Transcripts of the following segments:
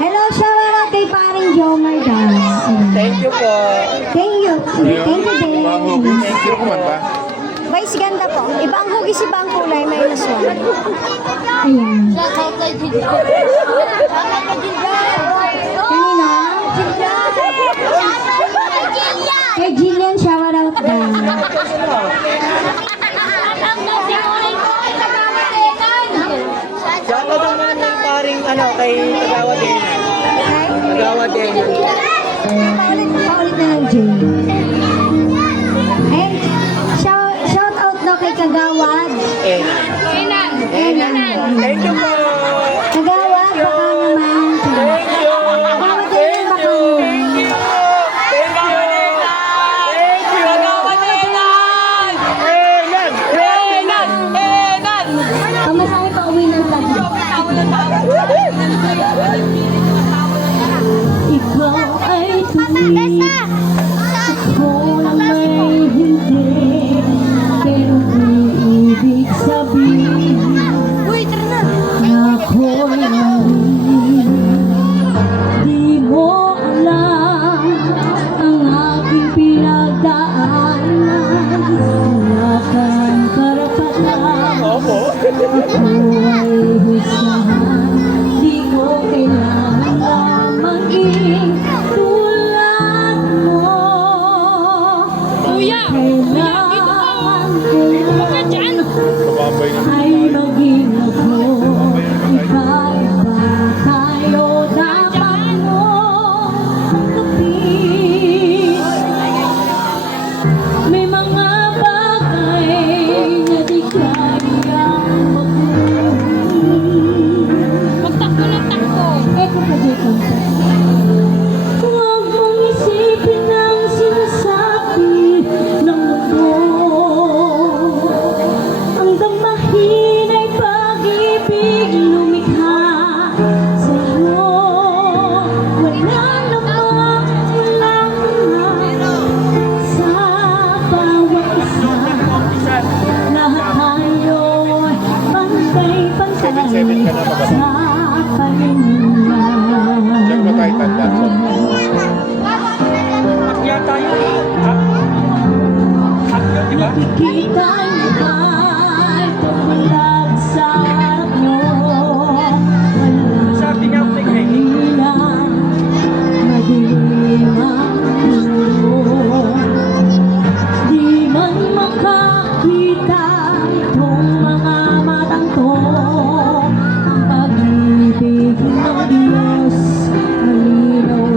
Hello, shout out kay paring Jomar daw. Thank you po. Thank you. Thank you din. Thank you po. Vice ganda po. Ibang hugis, ibang kulay, minus 1. Ayan. Kanina? Kay Jillian, shout out daw. Shoutout naman ng paring kay Tagawa din. Tagawa din. Paulit na lang, Jay. And shout out daw kay Kagawad. Enan. Enan. Thank you po. Kagawad, baka naman. Thank you. Kagawad din, baka naman. Thank you. Thank you. Tagawa Enan. Enan. Enan. Enan. Pamasahe pa uwi ng tabi. Ikaw ay tuwid. Ako ay hindi. Pero di ibig sabihin na ako'y mali. Di mo alam ang aking pinagdaanan. Wala kang karapatan. Opo. Ako ay husahan. Di ko kailangan lang maging tulad mo. Kailangan ko lang ay maging ako. Iba-iba tayo, dapat mo kapit. May mga bagay na di kayang magtakbo ng takbo. Eko pa dito. Huwag mong isipin ang sinasabi ng mundo. Ang damahin ay pag-ibig lumikha sa'yo. Wala namang kulang sa bawat isa. Lahat tayo ay pantay-pantay sa paningin. Yata yun. Akyo, di ba? Kita ay pagbulag sa harap nyo. Sabi niya, Walang madilim ang mundo. Di man makakita itong mga matang to. Ang pag-ibig ng Diyos malinaw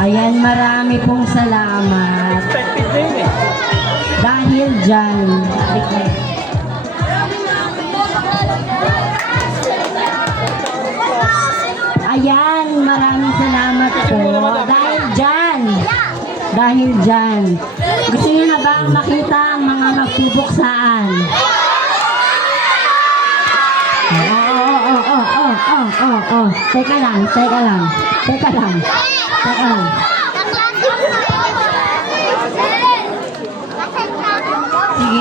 Ayan, marami pong salamat. Expected na yun eh. Dahil dyan, ayan, maraming salamat po. Dahil dyan. Gusto niyo na bang makita ang mga magpupuksaan? Oh. Teka lang.